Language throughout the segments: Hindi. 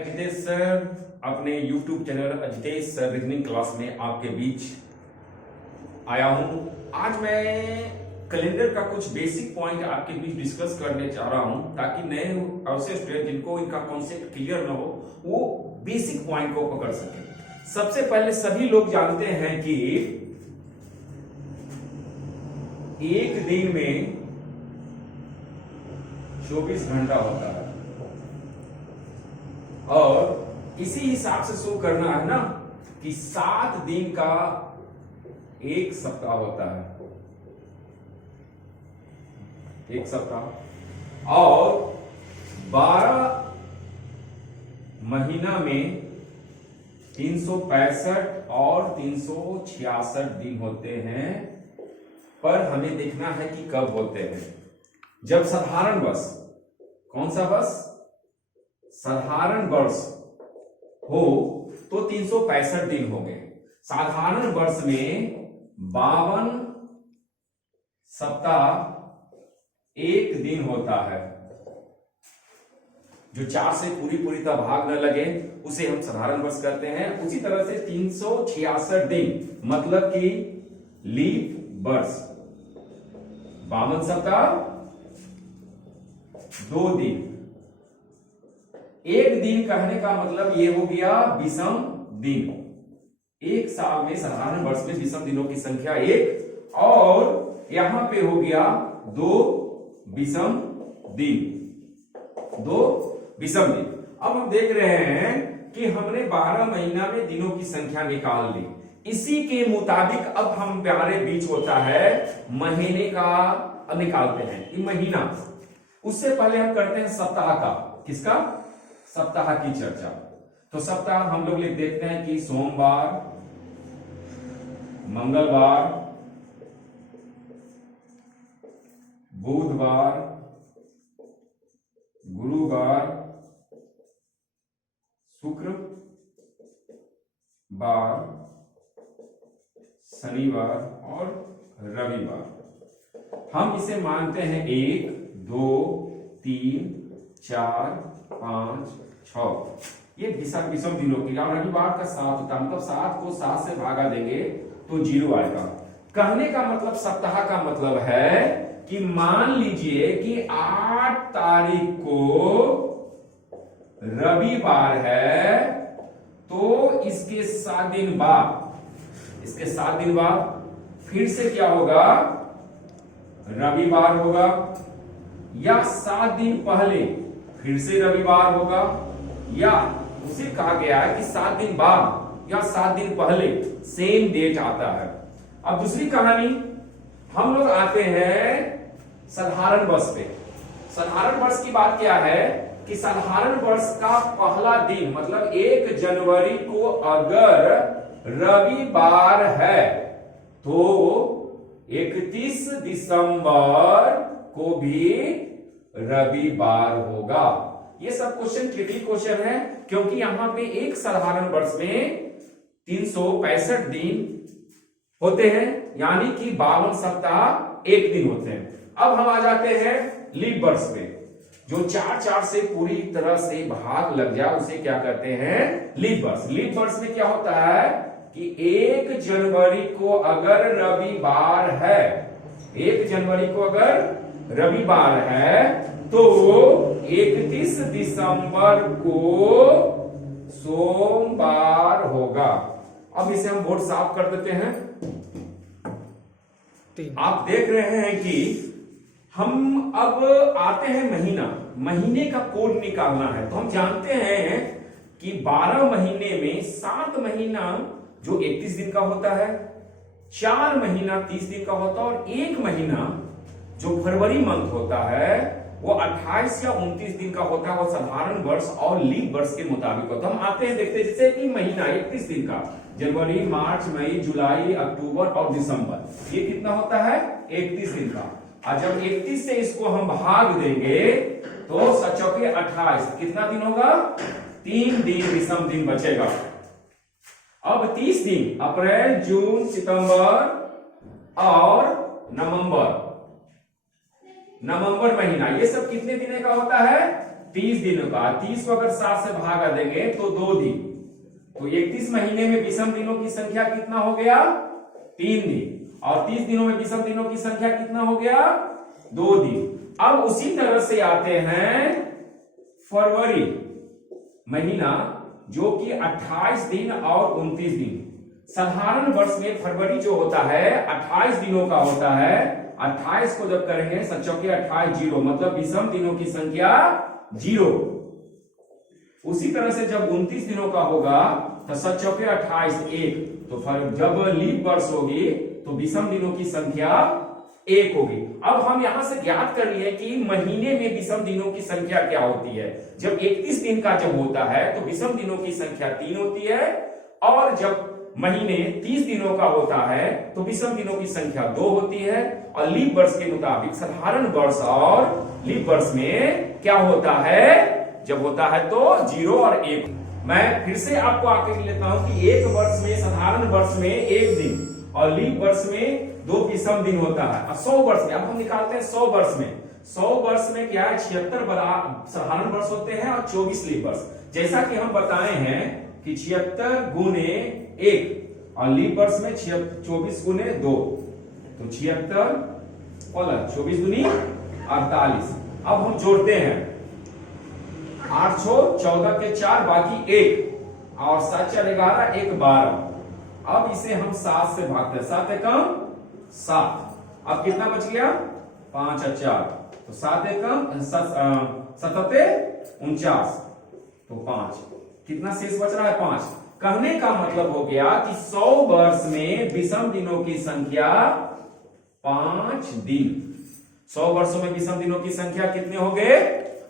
अजितेश सर अपने YouTube channel Ajitesh sir reasoning class में आपके बीच आया हूं। आज मैं कैलेंडर का कुछ बेसिक पॉइंट आपके बीच डिस्कस करने चाह रहा हूं ताकि नए ऐसे स्टूडेंट जिनको इनका कॉन्सेप्ट क्लियर ना हो वो बेसिक पॉइंट को पकड़ सके। सबसे पहले सभी लोग जानते हैं कि एक दिन में 24 घंटा होता है और इसी हिसाब से शो करना है ना कि 7 दिन का एक सप्ताह होता है, एक सप्ताह, और 12 महीना में 365 और 366 दिन होते हैं, पर हमें देखना है कि कब होते हैं। जब साधारण वर्ष, कौन सा वर्ष? साधारण वर्ष हो तो 365 दिन हो गए। साधारण वर्ष में 52 सप्ताह एक दिन होता है। जो 4 से पूरी तरह भाग न लगे उसे हम साधारण वर्ष कहते हैं। उसी तरह से 366 दिन मतलब कि लीप वर्ष, 52 सप्ताह 2 दिन। एक दिन कहने का मतलब ये हो गया विषम दिन। एक साल में साधारण वर्ष में विषम दिनों की संख्या 1 और यहां पे हो गया 2 विषम दिन, 2 विषम दिन। अब हम देख रहे हैं कि हमने 12 महीना में दिनों की संख्या निकाल ली। इसी के मुताबिक अब हम प्यारे बीच होता है महीने का निकालते हैं कि महीना। उससे पहले हम करते हैं सप्ताह का। किसका? सप्ताह की चर्चा। तो सप्ताह हम लोग देखते हैं कि सोमवार, मंगलवार, बुधवार, गुरुवार, शुक्रवार, शनिवार और रविवार। हम इसे मानते हैं 1, 2, 3, 4, 5, 6। ये विषम दिनों की। और रविवार का 7 होता है, मतलब 7 को 7 से भागा देंगे तो 0 आएगा। कहने का मतलब सप्ताह का मतलब है कि मान लीजिए कि 8 तारीख को रविवार है तो इसके 7 दिन बाद, इसके 7 दिन बाद फिर से क्या होगा? रविवार होगा, या 7 दिन पहले फिर से रविवार होगा, या उसे कहा गया है कि 7 दिन बाद या 7 दिन पहले सेम डेट आता है। अब दूसरी कहानी हम लोग आते हैं साधारण वर्ष पे। साधारण वर्ष की बात क्या है कि साधारण वर्ष का पहला दिन मतलब 1 जनवरी को अगर रविवार है तो 31 दिसंबर को भी रविवार होगा। ये सब क्वेश्चन ट्रिकी क्वेश्चन है क्योंकि यहां पे एक साधारण वर्ष में 365 दिन होते हैं, यानी कि 52 सप्ताह एक दिन होते हैं। अब हम आ जाते हैं लीप वर्ष में। जो 4 से पूरी तरह से भाग लग जाए उसे क्या कहते हैं? लीप वर्ष। लीप वर्ष में क्या होता है कि 1 जनवरी को अगर रविवार है, 1 जनवरी को अगर रविवार है तो 31 दिसंबर को सोमवार होगा। अब इसे हम बोर्ड साफ कर देते हैं। आप देख रहे हैं कि हम अब आते हैं महीना। महीने का कोड निकालना है तो हम जानते हैं कि 12 महीने में 7 महीना जो 31 दिन का होता है, 4 महीना 30 दिन का होता है, और 1 महीना जो फरवरी मंथ होता है वो 28 या 29 दिन का होता है। वो साधारण वर्ष और लीप वर्ष के मुताबिक होता है। हम आते हैं देखते हैं जैसे कि महीना 31 दिन का, जनवरी, मार्च, मई, जुलाई, अक्टूबर और दिसंबर, ये कितना होता है? 31 दिन का। और जब 31 से इसको हम भाग देंगे तो 7 28, कितना दिन होगा? 3 दिन विषम दिन बचेगा। अब 30 दिन अप्रैल, जून, सितंबर और नवंबर, नवंबर महीना, ये सब कितने दिन का होता है? 30 दिनों का। 30 को अगर 7 से भागा देंगे तो 2 दिन, तो 31 महीने में विषम दिनों की संख्या कितना हो गया? 3 दिन। और 30 दिनों में विषम दिनों की संख्या कितना हो गया? 2 दिन। अब उसी तरह से आते हैं फरवरी महीना, जो कि 28 दिन और 29 दिन। साधारण वर्ष में फरवरी जो होता है 28 दिनों का होता है। 28 को जब करेंगे 28 जीरो, मतलब विषम दिनों की संख्या 0। उसी तरह से जब 29 दिनों का होगा तो 28 1, तो जब लीप वर्ष होगी तो विषम दिनों की संख्या 1 होगी। अब हम यहां से ज्ञात कर लिए कि महीने में विषम दिनों की संख्या क्या होती है। जब 31 दिन का जब होता है तो विषम दिनों की संख्या 3 होती है, और जब महीने 30 दिनों का होता है तो विषम दिनों की संख्या 2 होती है। और लीप वर्ष के मुताबिक साधारण वर्ष और लीप वर्ष में क्या होता है? जब होता है तो 0 और 1। मैं फिर से आपको आके लेता हूं कि एक वर्ष में, साधारण वर्ष में 1 दिन और लीप वर्ष में 2 विषम दिन होता है। और 100 वर्ष में, अब हम निकालते हैं 100 वर्ष में। 100 वर्ष में क्या है? 76 साधारण वर्ष होते हैं और 24 लीप वर्ष। जैसा कि हम बताए हैं कि 76 गुने 1 और लीप वर्ष में 24 गुने 2, तो 76 प्लस 24 दूनी 48। अब हम जोड़ते हैं 8 14 के 4 बाकी 1 और 7 4 11 1 12। अब इसे हम 7 से भागते हैं। 7 एकम 7। अब कितना बच गया? 5 और 4, तो 7 एकम 7 49, तो 5। कितना शेष बच रहा है? 5। कहने का मतलब हो गया कि 100 वर्ष में विषम दिनों की संख्या 5 दिन। 100 वर्षों में विषम दिनों की संख्या कितने हो गए?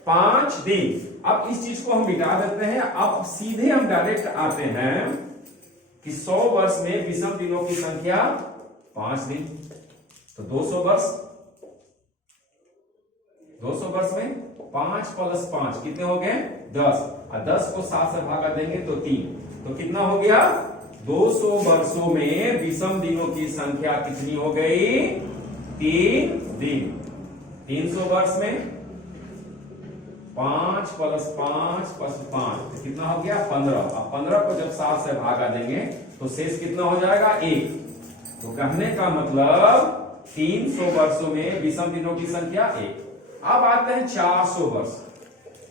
5 दिन। अब इस चीज को हम मिटा देते हैं। अब सीधे हम डायरेक्ट आते हैं कि 100 वर्ष में विषम दिनों की संख्या 5 दिन, तो 200 वर्ष। 200 वर्ष में 5 प्लस 5 कितने हो गए? 10। और 10 को 7 से भागा देंगे तो 3, तो कितना हो गया? 200 वर्षों में विषम दिनों की संख्या कितनी हो गई? 3 दिन। 300 वर्ष में 5 प्लस 5 प्लस 5, तो कितना हो गया? 15। अब 15 को जब 7 से भागा देंगे तो शेष कितना हो जाएगा? 1। तो कहने का मतलब 300 वर्षों में विषम दिनों की संख्या 1। अब आते हैं 400 वर्ष।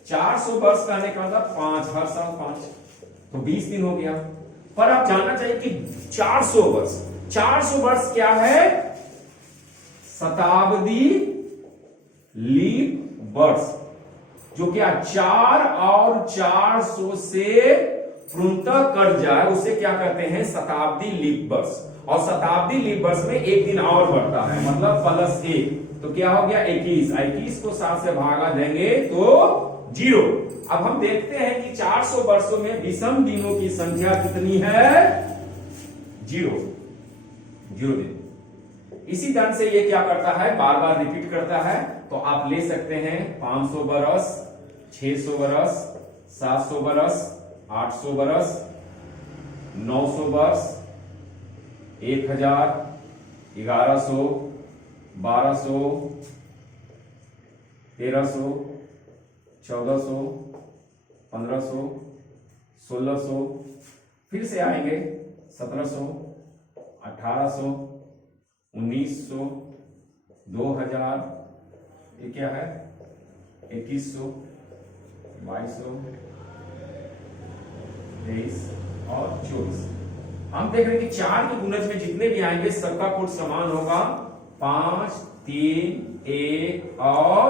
400 वर्ष कहने का मतलब 5, हर साल 5, तो 20 दिन हो गया। पर आप जानना चाहिए कि 400 वर्ष, 400 वर्ष क्या है? शताब्दी लीप वर्ष, जो क्या 4 और 400 से पूर्णतः कट जाए उसे क्या कहते हैं? शताब्दी लीप वर्ष। और शताब्दी लीप वर्ष में 1 दिन और बढ़ता है, मतलब प्लस 1, तो क्या हो गया? 21। 21 को 7 से भागा देंगे तो 0। अब हम देखते हैं कि 400 वर्षों में विषम दिनों की संख्या कितनी है? 0 दिन। इसी तरह से ये क्या करता है? बार बार रिपीट करता है। तो आप ले सकते हैं 500 वर्ष, 600 वर्ष, 700 वर्ष, 800 वर्ष, 900 वर्ष, 1000, 1100, 1200, 1300, 1400, 1500, 1600, फिर से आएंगे 1700, 1800, 1900, 2000, ये क्या है? 2100, 2200, 23 और 24। हम देख रहे हैं कि 4 के गुणज में जितने भी आएंगे सबका कोड समान होगा, 5, 3, 1 और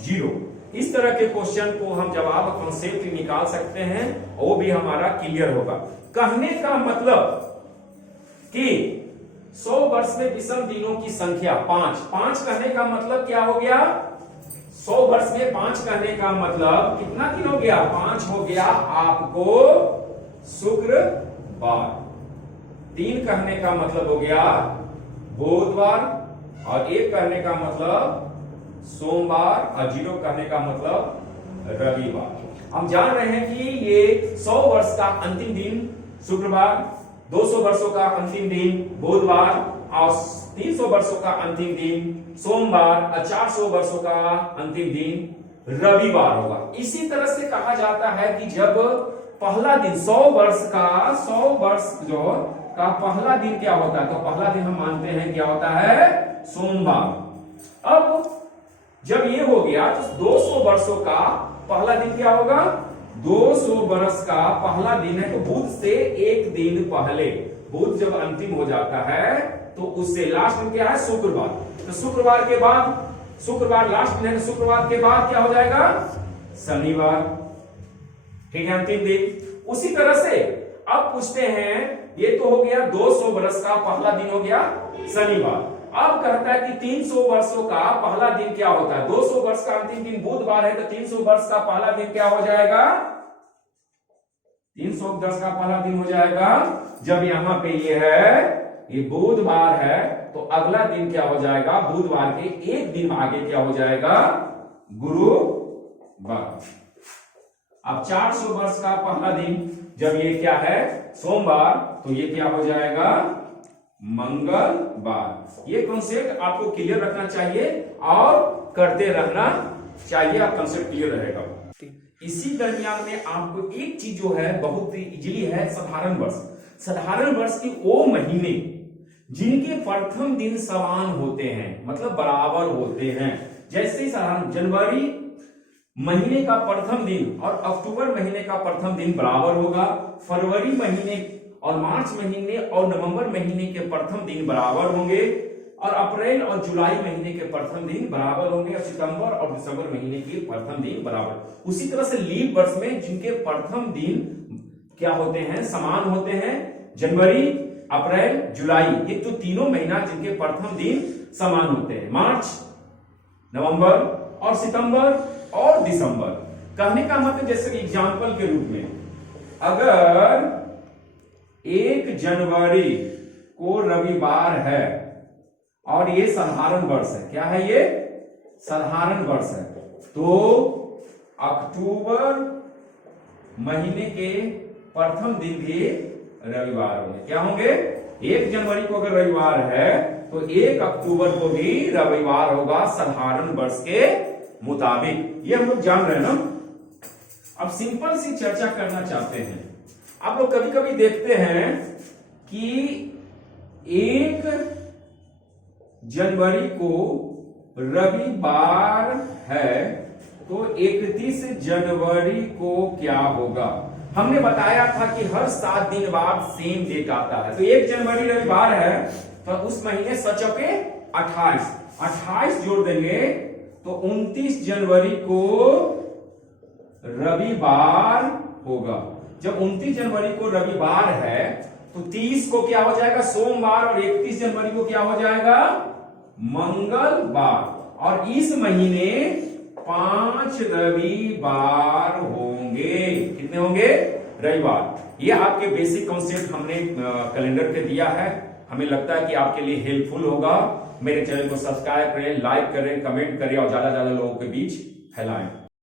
0। इस तरह के क्वेश्चन को हम जवाब कॉन्सेप्ट निकाल सकते हैं, वो भी हमारा क्लियर होगा। कहने का मतलब कि 100 वर्ष में विषम दिनों की संख्या 5। 5 कहने का मतलब क्या हो गया? 100 वर्ष में 5 कहने का मतलब कितना दिन हो गया? 5 हो गया आपको शुक्रवार। 3 कहने का मतलब हो गया बुधवार, और 1 कहने का मतलब सोमवार, और 0 कहने का मतलब रविवार। हम जान रहे हैं कि ये 100 वर्ष का अंतिम दिन शुक्रवार, 200 वर्षों का अंतिम दिन बुधवार, और 300 वर्षों का अंतिम दिन सोमवार, और 400 वर्षों का अंतिम दिन रविवार होगा। इसी तरह से कहा जाता है कि जब पहला दिन 100 वर्ष जो का पहला दिन क्या होता है, तो पहला दिन हम मानते हैं क्या होता है, सोमवार। अब जब ये हो गया तो 200 वर्षों का पहला दिन क्या होगा, 200 वर्ष का पहला दिन है, तो बुध से एक दिन पहले, बुध जब अंतिम हो जाता है तो उससे लास्ट दिन क्या है, शुक्रवार। तो शुक्रवार के बाद, शुक्रवार लास्ट दिन है, शुक्रवार के बाद क्या हो जाएगा, शनिवार। ठीक है, अंतिम दिन। उसी तरह से अब पूछते हैं, ये तो हो गया 200 वर्ष का पहला दिन हो गया शनिवार। अब कहता है कि 300 वर्षों का पहला दिन क्या होता है, 200 वर्ष का अंतिम दिन बुधवार है, तो 300 वर्ष का पहला दिन क्या हो जाएगा, 310 का पहला दिन हो जाएगा। जब यहां पे ये है, ये बुधवार है, तो अगला दिन क्या हो जाएगा, बुधवार के एक दिन आगे क्या हो जाएगा, गुरुवार। अब 400 वर्ष का पहला दिन जब ये क्या है, सोमवार, तो ये क्या हो जाएगा, मंगलवार। ये कॉन्सेप्ट आपको क्लियर रखना चाहिए और करते रहना चाहिए, आप कॉन्सेप्ट क्लियर रहेगा। इसी दरमियान में आपको एक चीज जो है बहुत इजीली है, साधारण वर्ष। साधारण वर्ष के वो महीने जिनके प्रथम दिन समान होते हैं, मतलब बराबर होते हैं। जैसे साधारण जनवरी महीने का प्रथम दिन और अक्टूबर महीने का प्रथम दिन बराबर होगा, फरवरी महीने और मार्च महीने और नवंबर महीने के प्रथम दिन बराबर होंगे, और अप्रैल और जुलाई महीने के प्रथम दिन बराबर होंगे, और सितंबर और दिसंबर महीने के प्रथम दिन बराबर। उसी तरह से लीप वर्ष में जिनके प्रथम दिन क्या होते हैं, समान होते हैं, जनवरी, अप्रैल, जुलाई, ये तो तीनों महीना जिनके प्रथम दिन समान होते हैं। मार्च, नवंबर और सितंबर और दिसंबर। कहने का मतलब जैसे एग्जाम्पल के रूप में, अगर 1 जनवरी को रविवार है और ये साधारण वर्ष है, क्या है ये, साधारण वर्ष है, तो अक्टूबर महीने के प्रथम दिन भी रविवार होंगे। क्या होंगे, 1 जनवरी को अगर रविवार है तो 1 अक्टूबर को भी रविवार होगा, साधारण वर्ष के मुताबिक। ये हम लोग जान रहे हैं ना। अब सिंपल सी चर्चा करना चाहते हैं। आप लोग कभी कभी देखते हैं कि 1 जनवरी को रविवार है, तो 31 जनवरी को क्या होगा। हमने बताया था कि हर 7 दिन बाद सेम डेट आता है, तो 1 जनवरी रविवार है, तो उस महीने सचौके 28 जोड़ देंगे तो 29 जनवरी को रविवार होगा। जब 29 जनवरी को रविवार है तो 30 को क्या हो जाएगा, सोमवार, और 31 जनवरी को क्या हो जाएगा, मंगलवार। और इस महीने 5 रविवार होंगे। कितने होंगे, रविवार। ये आपके बेसिक कॉन्सेप्ट हमने कैलेंडर पे दिया है। हमें लगता है कि आपके लिए हेल्पफुल होगा। मेरे चैनल को सब्सक्राइब करें, लाइक करें, कमेंट करें और ज्यादा लोगों के बीच फैलाएं।